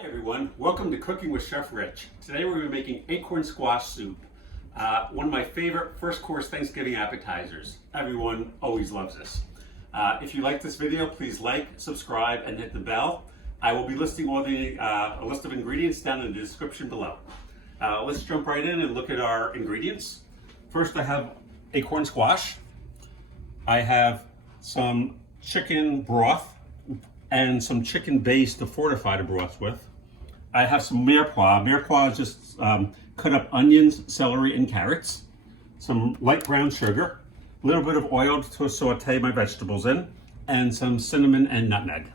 Hi everyone, welcome to Cooking with Chef Rich. Today we're going to be making acorn squash soup, one of my favorite first course Thanksgiving appetizers. Everyone always loves this. If you like this video, please like, subscribe, and hit the bell. I will be listing all the a list of ingredients down in the description below. Let's jump right in and look at our ingredients. First, I have acorn squash. I have some chicken broth and some chicken base to fortify the broth with. I have some mirepoix. Mirepoix is just cut up onions, celery, and carrots. Some light brown sugar, a little bit of oil to saute my vegetables in, and some cinnamon and nutmeg.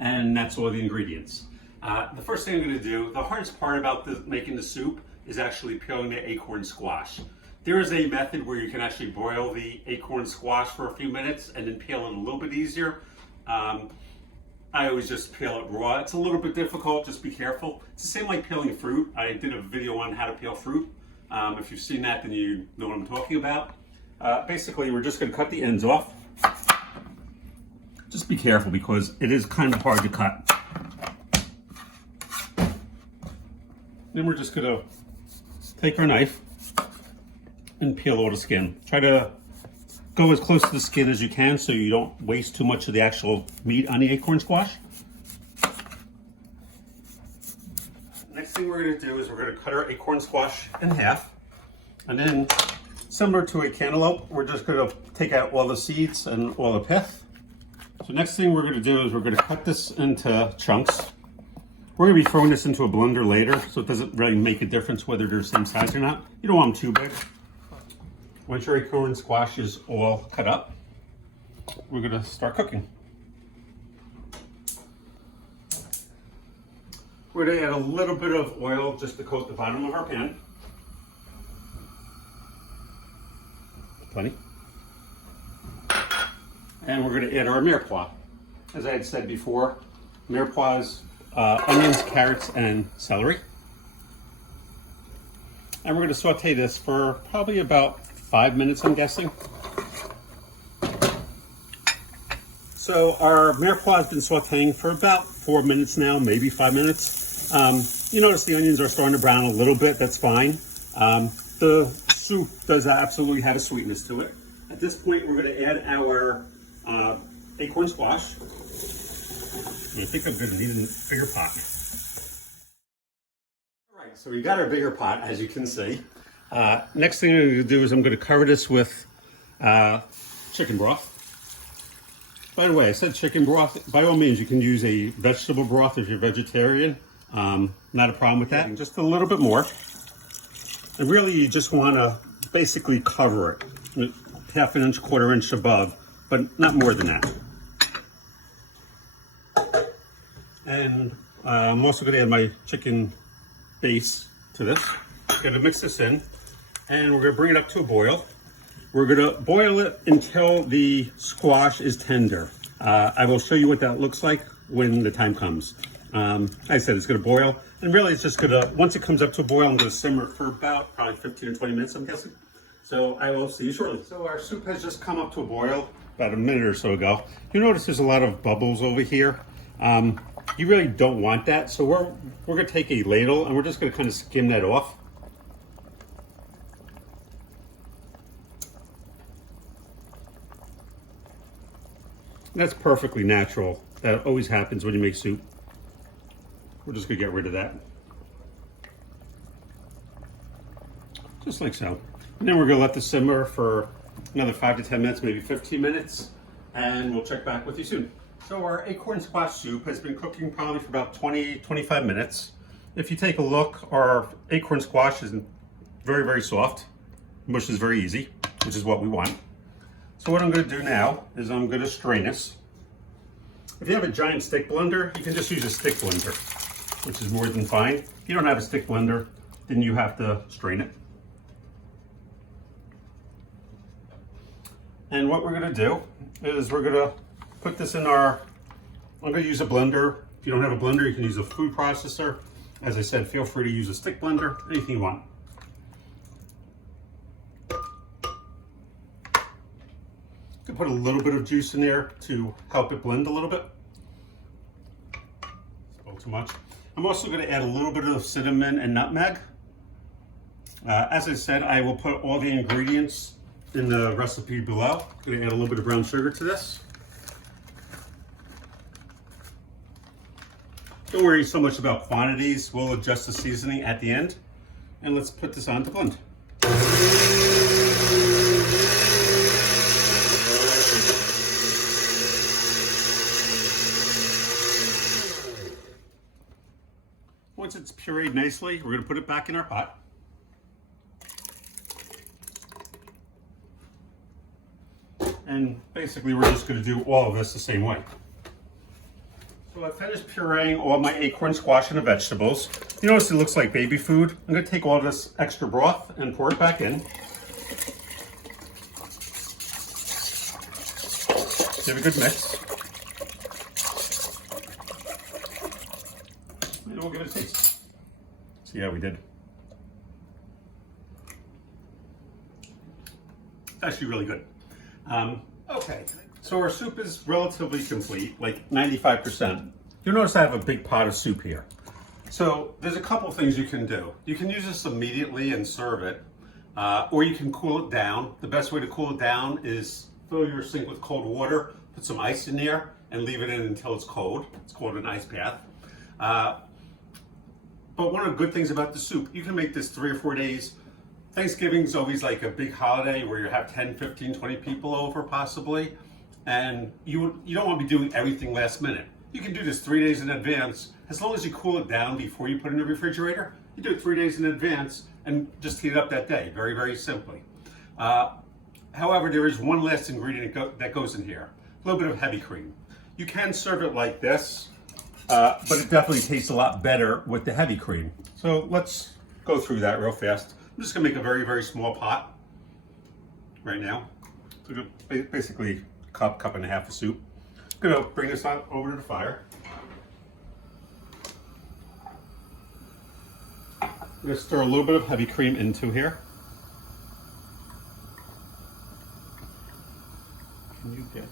And that's all the ingredients. The first thing I'm going to do, the hardest part about making the soup is actually peeling the acorn squash. There is a method where you can actually boil the acorn squash for a few minutes and then peel it a little bit easier. I always just peel it raw. It's a little bit difficult, just be careful. It's the same like peeling fruit. I did a video on how to peel fruit. If you've seen that, then you know what I'm talking about. Basically, we're just gonna cut the ends off. Just be careful because it is kind of hard to cut. Then we're just gonna take our knife and peel all the skin. Try to go as close to the skin as you can so you don't waste too much of the actual meat on the acorn squash. Next thing we're going to do is we're going to cut our acorn squash in half. And then, similar to a cantaloupe, we're just going to take out all the seeds and all the pith. So next thing we're going to do is we're going to cut this into chunks. We're going to be throwing this into a blender later, so it doesn't really make a difference whether they're the same size or not. You don't want them too big. Once your acorn squash is all cut up, we're going to start cooking. We're going to add a little bit of oil just to coat the bottom of our pan. Plenty. And we're going to add our mirepoix. As I had said before, mirepoix is onions, carrots, and celery. And we're going to saute this for probably about 5 minutes, I'm guessing. So our mirepoix has been sauteing for about 4 minutes now, maybe 5 minutes. You notice the onions are starting to brown a little bit, that's fine. The soup does absolutely have a sweetness to it. At this point, we're going to add our acorn squash. I think I'm going to need a bigger pot. All right, so we got our bigger pot, as you can see. Next thing I'm going to do is I'm going to cover this with chicken broth. By the way, I said chicken broth. By all means, you can use a vegetable broth if you're vegetarian. Not a problem with that. Just a little bit more. And really, you just want to basically cover it. Half an inch, quarter inch above, but not more than that. And I'm also going to add my chicken base to this. I'm going to mix this in. And we're going to bring it up to a boil. We're going to boil it until the squash is tender. I will show you what that looks like when the time comes. Like I said, it's going to boil. And really, it's just going to, once it comes up to a boil, I'm going to simmer it for about probably 15 or 20 minutes, I'm guessing. So I will see you shortly. So our soup has just come up to a boil about a minute or so ago. You notice there's a lot of bubbles over here. You really don't want that. So we're going to take a ladle and we're just going to kind of skim that off. That's perfectly natural. That always happens when you make soup. We're just gonna get rid of that. Just like so. And then we're gonna let this simmer for another 5 to 10 minutes, maybe 15 minutes, and we'll check back with you soon. So our acorn squash soup has been cooking probably for about 20-25 minutes. If you take a look, our acorn squash is very, very soft. Mush is very easy, which is what we want. So what I'm going to do now is I'm going to strain this. If you have a giant stick blender, you can just use a stick blender, which is more than fine. If you don't have a stick blender, then you have to strain it. And what we're going to do is we're going to put this in I'm going to use a blender. If you don't have a blender, you can use a food processor. As I said, feel free to use a stick blender, anything you want. You can put a little bit of juice in there to help it blend a little bit. It's a little too much. I'm also going to add a little bit of cinnamon and nutmeg. As I said, I will put all the ingredients in the recipe below. I'm going to add a little bit of brown sugar to this. Don't worry so much about quantities. We'll adjust the seasoning at the end. And let's put this on to blend. Once it's pureed nicely, we're going to put it back in our pot. And basically we're just going to do all of this the same way. So I finished pureeing all my acorn squash and the vegetables. You notice it looks like baby food. I'm going to take all this extra broth and pour it back in. Give it a good mix. And we'll give it a taste. See how we did. It's actually really good. Okay, so our soup is relatively complete, like 95%. You'll notice I have a big pot of soup here. So there's a couple things you can do. You can use this immediately and serve it, or you can cool it down. The best way to cool it down is fill your sink with cold water, put some ice in there, and leave it in until it's cold. It's called an ice bath. But one of the good things about the soup, you can make this 3 or 4 days. Thanksgiving's always like a big holiday where you have 10, 15, 20 people over possibly, and you don't want to be doing everything last minute. You can do this 3 days in advance. As long as you cool it down before you put it in the refrigerator, you do it 3 days in advance and just heat it up that day, very, very simply. However, there is one last ingredient that goes in here, a little bit of heavy cream. You can serve it like this, but it definitely tastes a lot better with the heavy cream. So let's go through that real fast. I'm just gonna make a very, very small pot right now. So basically a cup and a half of soup. I'm gonna bring this on over to the fire. I'm gonna stir a little bit of heavy cream into here. Can you get?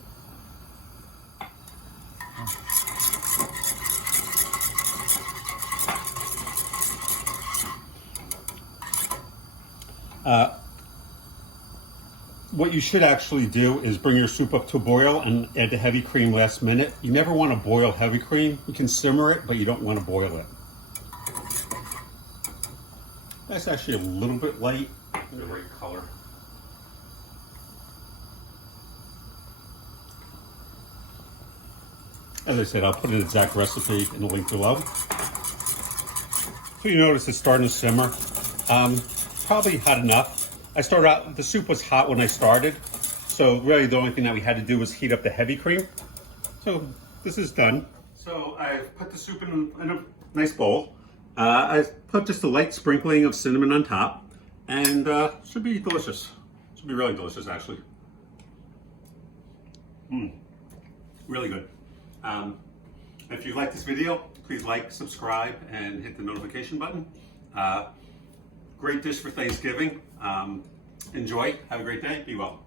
What you should actually do is bring your soup up to a boil and add the heavy cream last minute. You never want to boil heavy cream. You can simmer it, but you don't want to boil it. That's actually a little bit light. The right color. As I said, I'll put an exact recipe in the link below. So you notice it's starting to simmer. Probably hot enough. The soup was hot when I started, so really the only thing that we had to do was heat up the heavy cream. So this is done. So I've put the soup in a nice bowl. I put just a light sprinkling of cinnamon on top, and should be delicious. Should be really delicious, actually. Really good. If you like this video, please like, subscribe, and hit the notification button. Great dish for Thanksgiving. Enjoy. Have a great day. Be well.